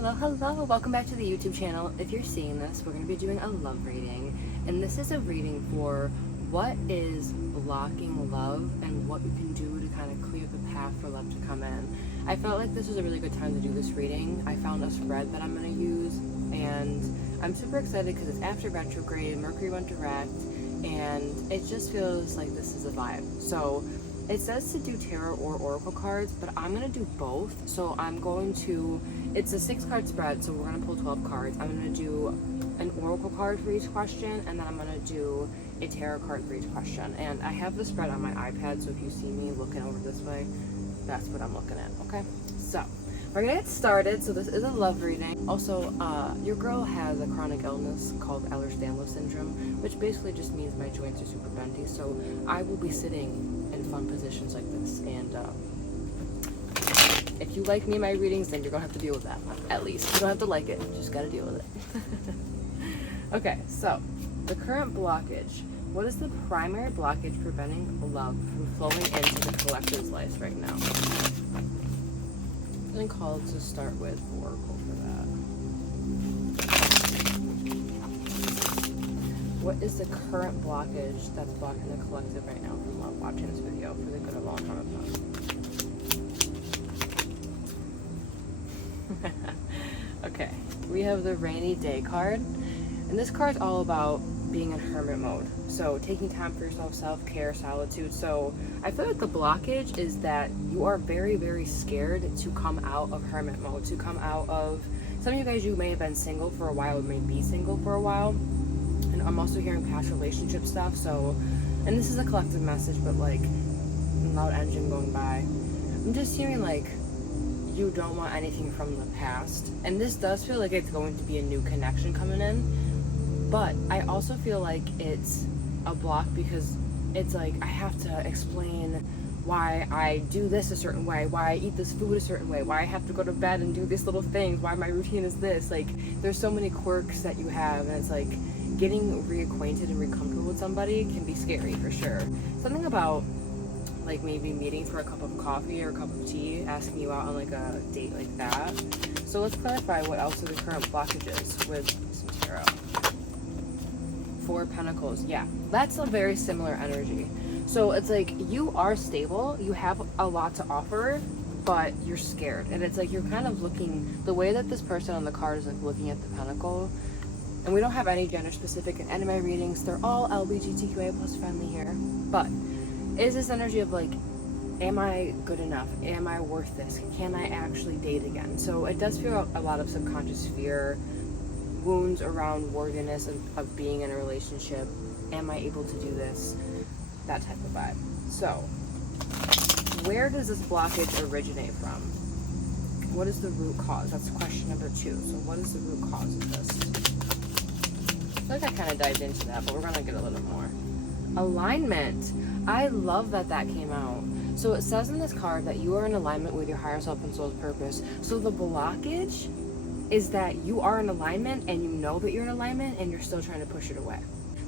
Hello, welcome back to the YouTube channel. If you're seeing this, we're going to be doing a love reading, and this is a reading for what is blocking love and what you can do to kind of clear the path for love to come in. I felt like this was a really good time to do this reading. I found a spread that I'm going to use, and I'm super excited because it's after retrograde, Mercury went direct, and it just feels like this is a vibe. So it says to do tarot or oracle cards, but I'm going to do both. So I'm going to, it's a 6-card spread, so we're going to pull 12 cards. I'm going to do an oracle card for each question, and then I'm going to do a tarot card for each question. And I have the spread on my iPad, so if you see me looking over this way, that's what I'm looking at, okay? So we're going to get started. So this is a love reading. Also, your girl has a chronic illness called Ehlers-Danlos syndrome, which basically just means my joints are super bendy. So I will be sitting in fun positions like this, and if you like me in my readings, then you're gonna have to deal with that. At least you don't have to like it, just gotta deal with it. Okay, so the current blockage. What is the primary blockage preventing love from flowing into the collective's life right now? I'm gonna call it to start with oracle for that. What is the current blockage that's blocking the collective right now from watching this video for the good of all time? Okay, we have the rainy day card, and this card is all about being in hermit mode. So taking time for yourself, self-care, solitude. So I feel like the blockage is that you are very, very scared to come out of hermit mode, to come out of, some of you guys, you may have been single for a while, or may be single for a while. And I'm also hearing past relationship stuff, so, and this is a collective message, but like, loud engine going by. I'm just hearing like, you don't want anything from the past. And this does feel like it's going to be a new connection coming in. But I also feel like it's a block because it's like, I have to explain why I do this a certain way, why I eat this food a certain way, why I have to go to bed and do these little things, why my routine is this. Like, there's so many quirks that you have, and it's like, getting reacquainted and recomfortable with somebody can be scary for sure. Something about like maybe meeting for a cup of coffee or a cup of tea, asking you out on like a date like that. So let's clarify what else are the current blockages with some tarot. 4 Pentacles, yeah, that's a very similar energy. So it's like you are stable, you have a lot to offer, but you're scared. And it's like you're kind of looking, the way that this person on the card is like looking at the pentacle. And we don't have any gender specific in any of my readings. They're all LGBTQIA plus friendly here. But is this energy of like, am I good enough? Am I worth this? Can I actually date again? So it does feel a lot of subconscious fear, wounds around worthiness of being in a relationship. Am I able to do this? That type of vibe. So where does this blockage originate from? What is the root cause? That's question number 2. So what is the root cause of this? I feel like I kind of dived into that, but we're going to get a little more. Alignment. I love that that came out. So it says in this card that you are in alignment with your higher self and soul's purpose. So the blockage is that you are in alignment and you know that you're in alignment and you're still trying to push it away.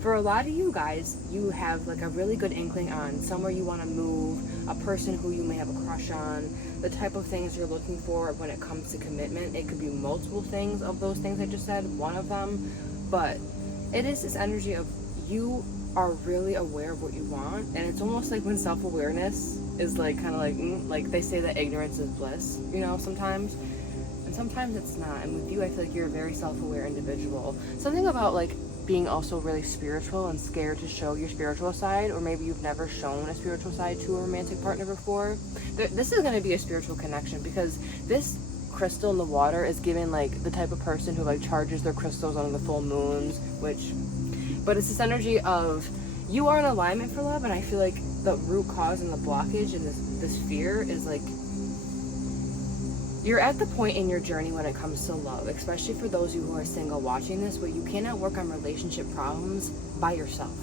For a lot of you guys, you have like a really good inkling on somewhere you want to move, a person who you may have a crush on, the type of things you're looking for when it comes to commitment. It could be multiple things of those things I just said, one of them, but it is this energy of you are really aware of what you want, and it's almost like when self-awareness is like kind of like they say that ignorance is bliss, you know, sometimes, and sometimes it's not. And with you, I feel like you're a very self-aware individual. Something about like being also really spiritual and scared to show your spiritual side, or maybe you've never shown a spiritual side to a romantic partner before. This is going to be a spiritual connection because this crystal in the water is giving like the type of person who like charges their crystals on the full moons, but it's this energy of you are in alignment for love. And I feel like the root cause and the blockage and this fear is like you're at the point in your journey when it comes to love, especially for those of you who are single watching this, where you cannot work on relationship problems by yourself.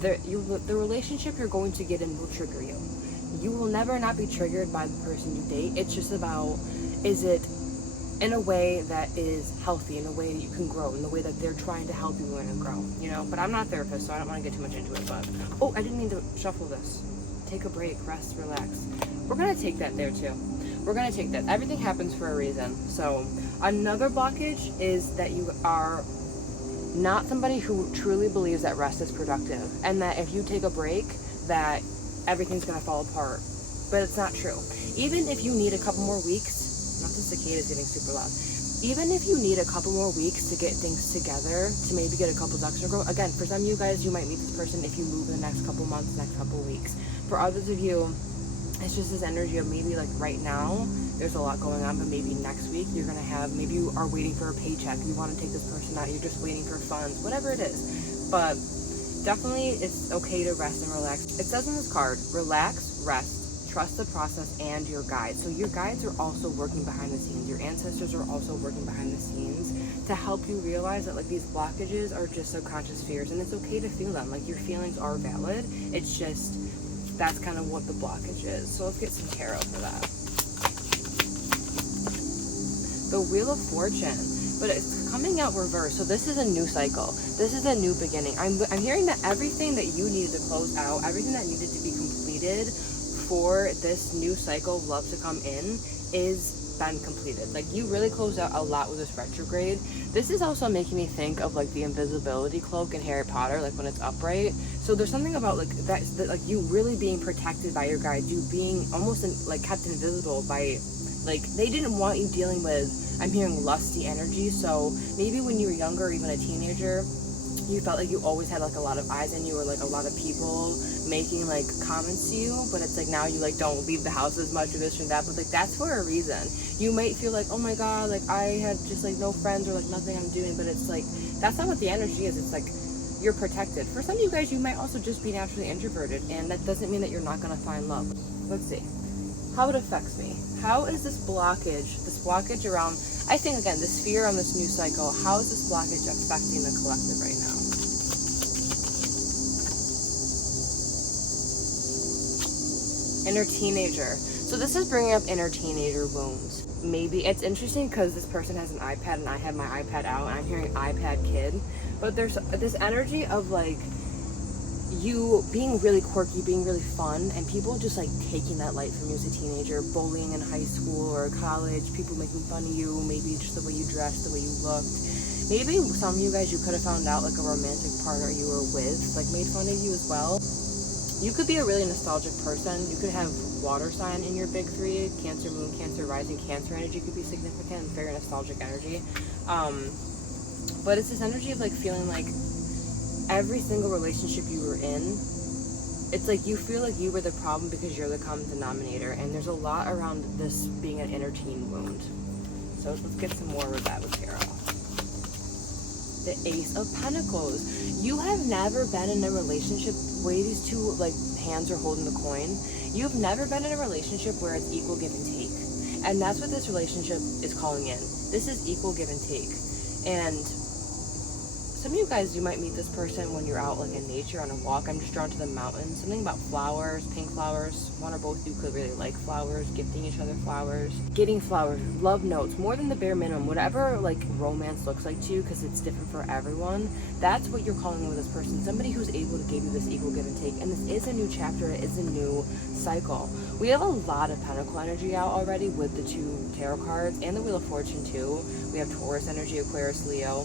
The relationship you're going to get in will trigger you. You will never not be triggered by the person you date. It's just about, is it in a way that is healthy, in a way that you can grow, in the way that they're trying to help you learn and grow, you know? But I'm not a therapist, so I don't want to get too much into it, but, I didn't mean to shuffle this. Take a break, rest, relax. We're going to take that there too. we're gonna take this. Everything happens for a reason. So another blockage is that you are not somebody who truly believes that rest is productive, and that if you take a break, that everything's gonna fall apart. But it's not true. Even if you need a couple more weeks, not the cicadas getting super loud, even if you need a couple more weeks to get things together, to maybe get a couple ducks in a row, again, for some of you guys, you might meet this person if you move in the next couple months, next couple weeks. For others of you, it's just this energy of maybe like right now, there's a lot going on, but maybe next week you're gonna have, maybe you are waiting for a paycheck, you wanna take this person out, you're just waiting for funds, whatever it is. But definitely it's okay to rest and relax. It says in this card, relax, rest, trust the process and your guides. So your guides are also working behind the scenes. Your ancestors are also working behind the scenes to help you realize that like these blockages are just subconscious fears, and it's okay to feel them. Like your feelings are valid. It's just, that's kind of what the blockage is. So let's get some tarot for that. The Wheel of Fortune, but it's coming out reversed. So this is a new cycle. This is a new beginning. I'm hearing that everything that you needed to close out, everything that needed to be completed for this new cycle of love to come in is been completed. Like you really closed out a lot with this retrograde. This is also making me think of like the invisibility cloak in Harry Potter, like when it's upright. So there's something about like that like you really being protected by your guides, you being almost like kept invisible by, like they didn't want you dealing with, I'm hearing lusty energy. So maybe when you were younger, or even a teenager, you felt like you always had like a lot of eyes on you, or like a lot of people making like comments to you, but it's like now you like don't leave the house as much or this or that, but like that's for a reason. You might feel like, oh my god, like I had just like no friends or like nothing I'm doing, but it's like that's not what the energy is. It's like you're protected. For some of you guys, you might also just be naturally introverted, and that doesn't mean that you're not gonna find love. Let's see how it affects me. How is this blockage around, I think again, this fear on this new cycle, how is this blockage affecting the collective right now? Inner teenager. So this is bringing up inner teenager wounds. Maybe it's interesting because this person has an iPad and I have my iPad out and I'm hearing iPad kid, but there's this energy of like you being really quirky, being really fun, and people just like taking that light from you as a teenager, bullying in high school or college, people making fun of you, maybe just the way you dressed, the way you looked. Maybe some of you guys, you could have found out like a romantic partner you were with like made fun of you as well. You could be a really nostalgic person. You could have water sign in your big three, Cancer moon, Cancer rising. Cancer energy could be significant and very nostalgic energy. But it's this energy of like feeling like every single relationship you were in, it's like you feel like you were the problem because you're the common denominator, and there's a lot around this being an inner teen wound. So let's get some more of that with tarot. The Ace of Pentacles. You have never been in a relationship where these two like hands are holding the coin. You've never been in a relationship where it's equal give and take, and that's what this relationship is calling in. This is equal give and take. And some of you guys, you might meet this person when you're out like in nature on a walk. I'm just drawn to the mountains. Something about flowers, pink flowers. One or both of you could really like flowers, gifting each other flowers, getting flowers, love notes, more than the bare minimum. Whatever like romance looks like to you, because it's different for everyone. That's what you're calling with this person. Somebody who's able to give you this equal give and take. And this is a new chapter. It is a new cycle. We have a lot of Pentacle energy out already with the two tarot cards and the Wheel of Fortune too. We have Taurus energy, Aquarius, Leo,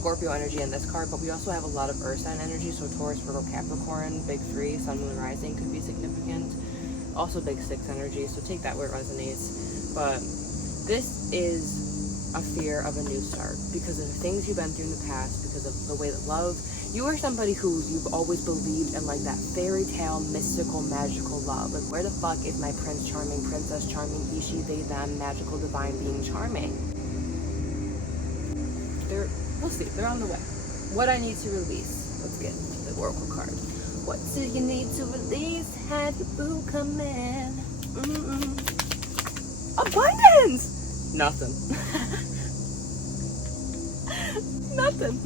Scorpio energy in this card, but we also have a lot of Earth sign energy, so Taurus, Virgo, Capricorn, big three, Sun, Moon, Rising could be significant. Also big six energy, so take that where it resonates. But this is a fear of a new start because of the things you've been through in the past, because of the way that love, you are somebody who you've always believed in like that fairy tale, mystical, magical love. Like where the fuck is my Prince Charming, Princess Charming, he, she, they, them, magical, divine being charming? We'll see, they're on the way. What I need to release. Let's get the Oracle card. What do you need to release? Have your boo come in? Abundance! Nothing. Nothing.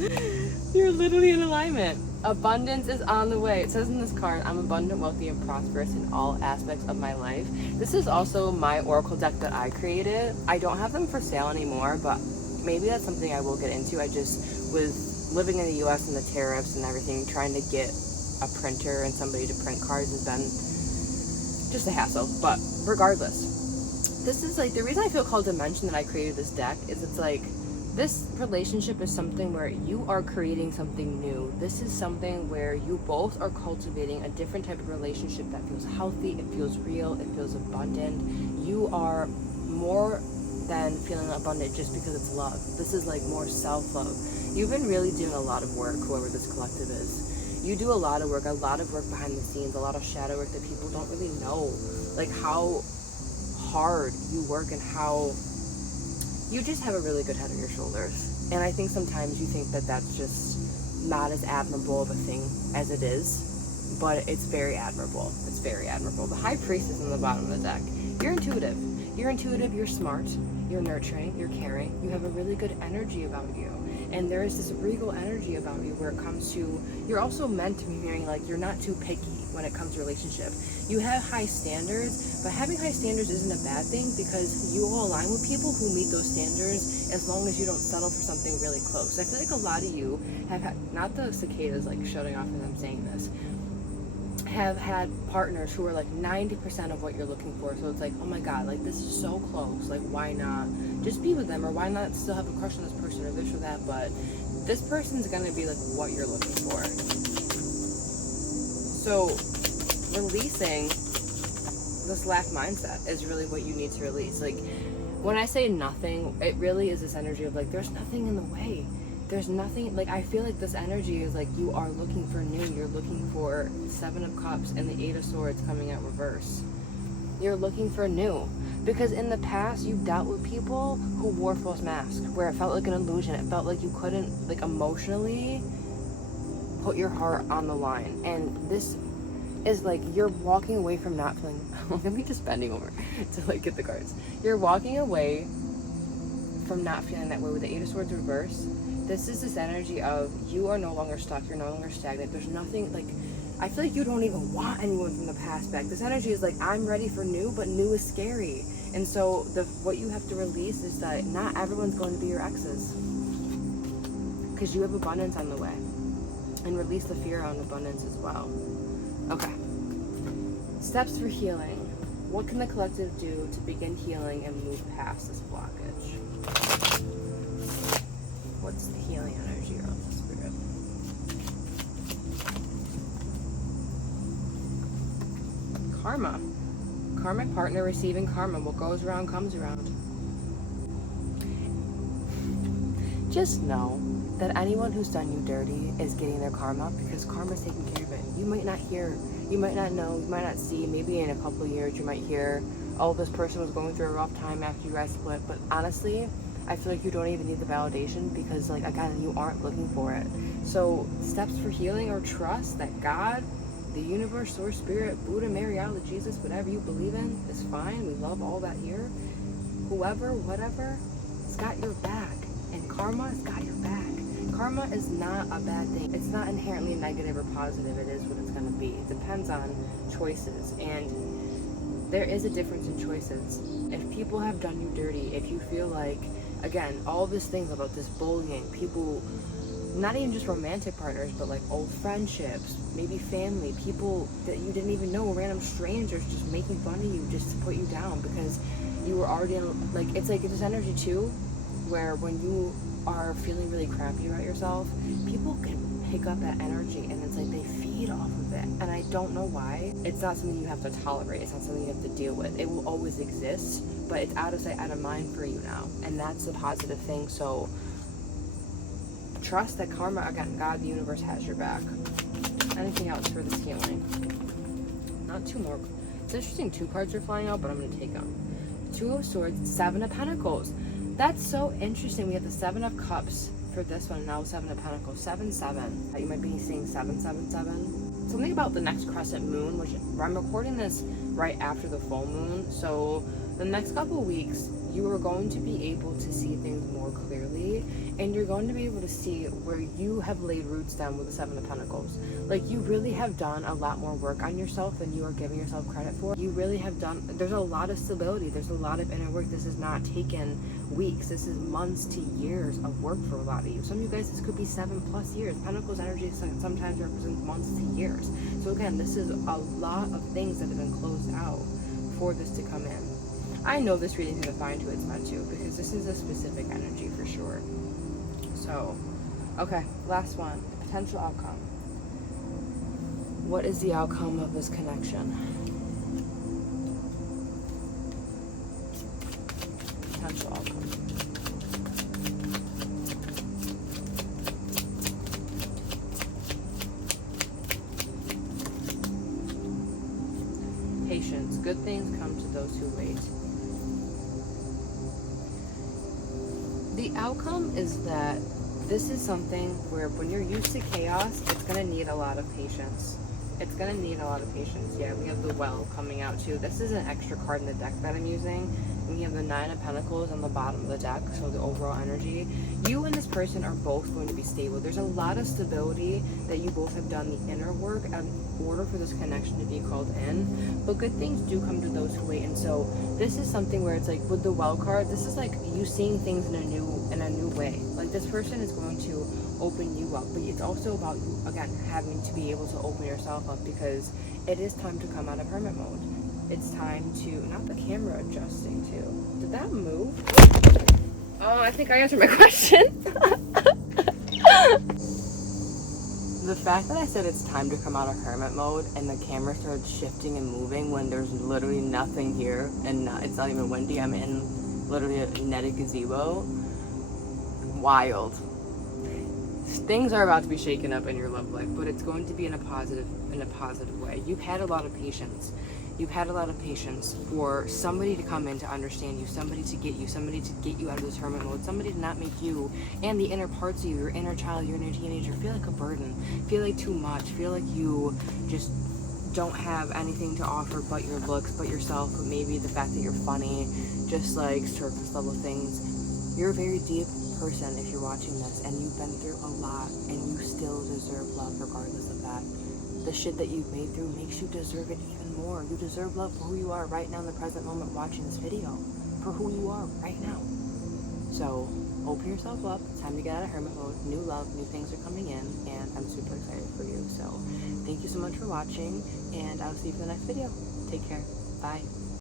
You're literally in alignment. Abundance is on the way. It says in this card, I'm abundant, wealthy, and prosperous in all aspects of my life. This is also my Oracle deck that I created. I don't have them for sale anymore, but maybe that's something I will get into. I just was living in the US and the tariffs and everything, trying to get a printer and somebody to print cards has been just a hassle. But regardless, this is like the reason I feel called to mention that I created this deck is it's like this relationship is something where you are creating something new. This is something where you both are cultivating a different type of relationship that feels healthy, it feels real, it feels abundant. You are more than feeling abundant just because it's love. This is like more self-love. You've been really doing a lot of work, whoever this collective is. You do a lot of work behind the scenes, a lot of shadow work that people don't really know. Like how hard you work and how you just have a really good head on your shoulders. And I think sometimes you think that that's just not as admirable of a thing as it is, but it's very admirable. It's very admirable. The High Priestess in the bottom of the deck. You're intuitive. You're intuitive, you're smart, you're nurturing, you're caring, you have a really good energy about you. And there is this regal energy about you where it comes to, you're also meant to be marrying, like you're not too picky when it comes to relationship. You have high standards, but having high standards isn't a bad thing because you will align with people who meet those standards as long as you don't settle for something really close. I feel like a lot of you have had, not the cicadas like shutting off as I'm saying this, have had partners who are like 90% of what you're looking for. So it's like, oh my god, like this is so close, like why not just be with them, or why not still have a crush on this person or this or that, but this person's gonna be like what you're looking for. So releasing this lack mindset is really what you need to release. Like when I say nothing, it really is this energy of like there's nothing in the way. There's nothing, like I feel like this energy is like you are looking for new. You're looking for 7 of Cups and the 8 of Swords coming out reverse. You're looking for new. Because in the past, you've dealt with people who wore false masks, where it felt like an illusion. It felt like you couldn't, like emotionally, put your heart on the line. And this is like you're walking away from not feeling, let me just bending over to like get the cards. You're walking away from not feeling that way with the 8 of Swords reverse. This is this energy of you are no longer stuck, you're no longer stagnant. There's nothing, like, I feel like you don't even want anyone from the past back. This energy is like, I'm ready for new, but new is scary. And so what you have to release is that not everyone's going to be your exes. Because you have abundance on the way. And release the fear on abundance as well. Okay. Steps for healing. What can the collective do to begin healing and move past this blockage? What's the healing energy around the spirit? Karma. Karmic partner receiving karma. What goes around comes around. Just know that anyone who's done you dirty is getting their karma because karma's taking care of it. You might not hear, you might not know, you might not see. Maybe in a couple of years you might hear, oh, this person was going through a rough time after you guys split. But honestly, I feel like you don't even need the validation because, like, again, you aren't looking for it. So steps for healing or trust that God, the universe, source, spirit, Buddha, Mary, Allah, Jesus, whatever you believe in is fine. We love all that here. Whoever, whatever, it's got your back. And karma has got your back. Karma is not a bad thing. It's not inherently negative or positive. It is what it's going to be. It depends on choices. And there is a difference in choices. If people have done you dirty, if you feel like, again, all these things about this bullying, people, not even just romantic partners, but like old friendships, maybe family, people that you didn't even know, random strangers just making fun of you just to put you down because you were already in, like, it's like this energy too, where when you are feeling really crappy about yourself, people can pick up that energy and it's like they feed off of it. And I don't know why. It's not something you have to tolerate. It's not something you have to deal with. It will always exist, but it's out of sight, out of mind for you now. And that's a positive thing. So trust that karma, again, God, the universe has your back. Anything else for this healing? Not two more. It's interesting 2 cards are flying out, but I'm going to take them. 2 of Swords, 7 of Pentacles. That's so interesting. We have the 7 of Cups for this one, now 7 of Pentacles. 7-7. You might be seeing 7-7-7. Something about the next crescent moon, which I'm recording this right after the full moon. So the next couple of weeks, you are going to be able to see things more clearly, and you're going to be able to see where you have laid roots down with the 7 of Pentacles. Like, you really have done a lot more work on yourself than you are giving yourself credit for. You really have done, there's a lot of stability, there's a lot of inner work. This has not taken weeks, this is months to years of work for a lot of you. Some of you guys, this could be 7+ years. Pentacles energy sometimes represents months to years. So again, this is a lot of things that have been closed out for this to come in. I know this reading is going to find who it's meant to, because this is a specific energy for sure. So, okay, last one. Potential outcome. What is the outcome of this connection? Potential outcome. Patience. Good things come to those who wait. The outcome is that this is something where when you're used to chaos, it's going to need a lot of patience. It's going to need a lot of patience. Yeah, we have the Well coming out too. This is an extra card in the deck that I'm using. And we have the Nine of Pentacles on the bottom of the deck, so the overall energy. You and this person are both going to be stable. There's a lot of stability that you both have done the inner work in order for this connection to be called in. But good things do come to those who wait. And so this is something where it's like with the Well card, this is like you seeing things in a new way. Like this person is going to open you up, but it's also about you, again, having to be able to open yourself up, because it is time to come out of hermit mode. It's time to, not the camera adjusting too. Did that move? Oh, I think I answered my question. The fact that I said it's time to come out of hermit mode and the camera started shifting and moving when there's literally nothing here and it's not even windy. I'm in literally a netted gazebo. Wild. Things are about to be shaken up in your love life, but it's going to be in a positive way. You've had a lot of patience. You've had a lot of patience for somebody to come in to understand you, somebody to get you out of this hermit mode, somebody to not make you and the inner parts of you, your inner child, your inner teenager, feel like a burden, feel like too much, feel like you just don't have anything to offer but your looks, but yourself, but maybe the fact that you're funny, just like surface level things. You're a very deep person if you're watching this, and you've been through a lot, and you still deserve love regardless of that. The shit that you've made through makes you deserve it even more. You deserve love for who you are right now in the present moment watching this video, for who you are right now. So open yourself up. It's time to get out of hermit mode. New love, new things are coming in, and I'm super excited for you. So thank you so much for watching, and I'll see you for the next video. Take care. Bye.